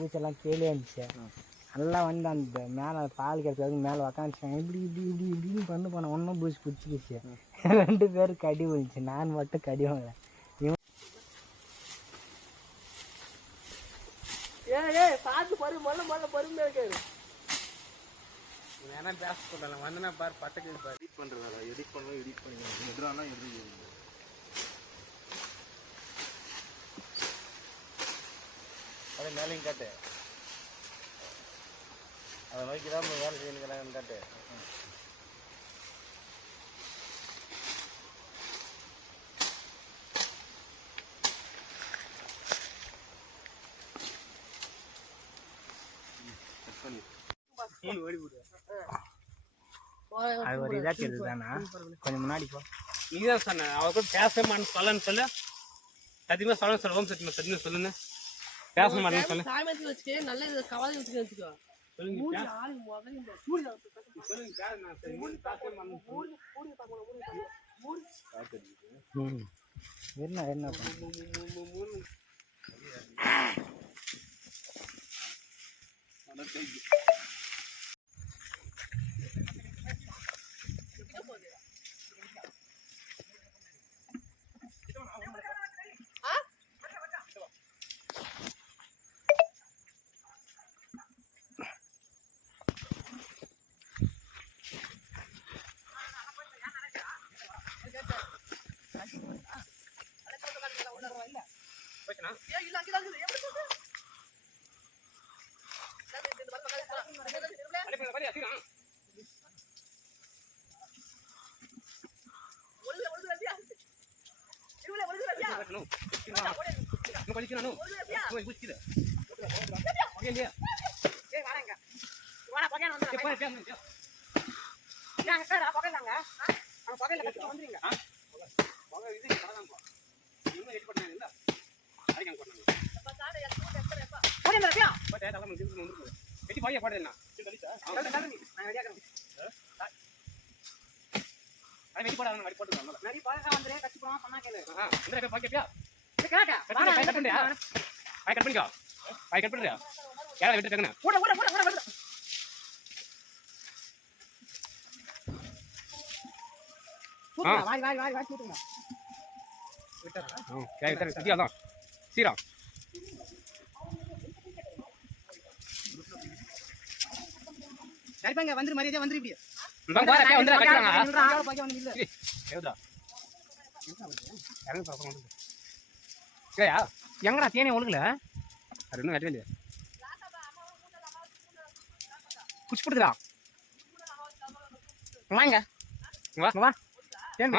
பூச்செல்லாம் கேலியாக இருந்துச்சு. நல்லா வந்து அந்த மேலே பால் கிடைச்சதுக்கு மேலே உக்காந்துச்சாங்க. இப்படி பண்ணு போனேன். ஒன்றும் பூச்சி பிடிச்சிக்கிச்சு. 2 பேரும் கடி விழுந்துச்சு. நான் மட்டும் கடி வாங்கல. பார்த்து பொறுமையாக இருக்காரு. ஏன்னா பேச சொல்லலாம் வந்தனா பார் பட்டக்கு பார் எடிட் பண்ணுறதா எடிட் பண்ணுங்க எதிரானா எழுதி அதே மேலேயும் காட்டு அதை நோக்கி தான் வேலை செய்யணுங்கிறாங்கன்னு காட்டு. அது ஒரு இதாக தெரியுதுதானா? கொஞ்சம் முன்னாடி போ. நீதான் சொன்ன அவ கூட பேச மாட்டேன்னு சொல்லன்னு சொல்லு. சத்தியமா சொல்ல ஓம் சத்தியமா சத்தியமா சொல்லுங்க. பேச மாட்டேன்னு சொல்லு. சாயமத்தில் வச்சுக்க நல்ல கவாதி வச்சுக்கோ. என்ன சீரா சரிப்பாங்க வந்துரு மரியாதை வந்துரு இப்படி எங்கடா தேனே ஒழுகல அது இன்னும் வெட்டவே இல்லையா குச்சி போட்டுதா வாங்க வா வா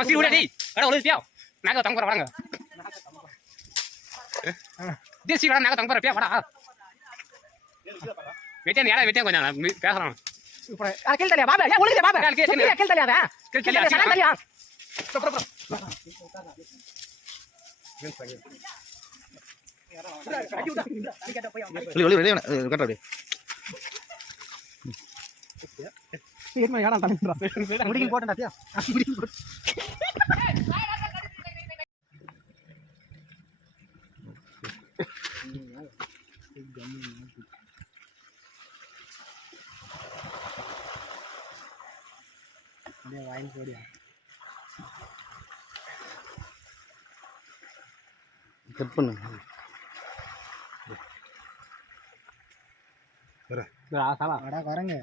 சீ விட டேய் கடை ஒழுகியா நாங்க தங்க போற வாங்க தேசி வாடா நாங்க தங்க போற பியா வாடா வெட்டே யாரா வெட்டே கொஞ்சம் பேசலாம் கேள் தலியா பாபா ஏன் ஒழுகுதே பாபா கேள் தலியாதா கேள் தலியா வாங்கி போடியா கட் பண்ணு வரங்க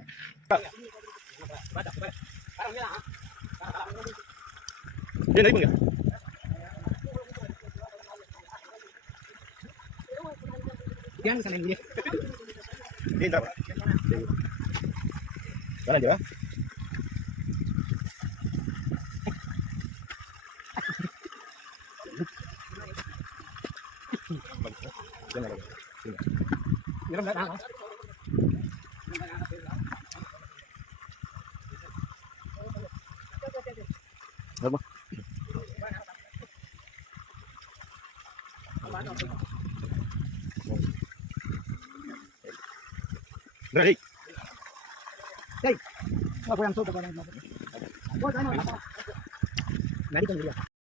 Ready? Hey, apa yang sudah kalian lakukan? Oh, jangan. Nari kan dia.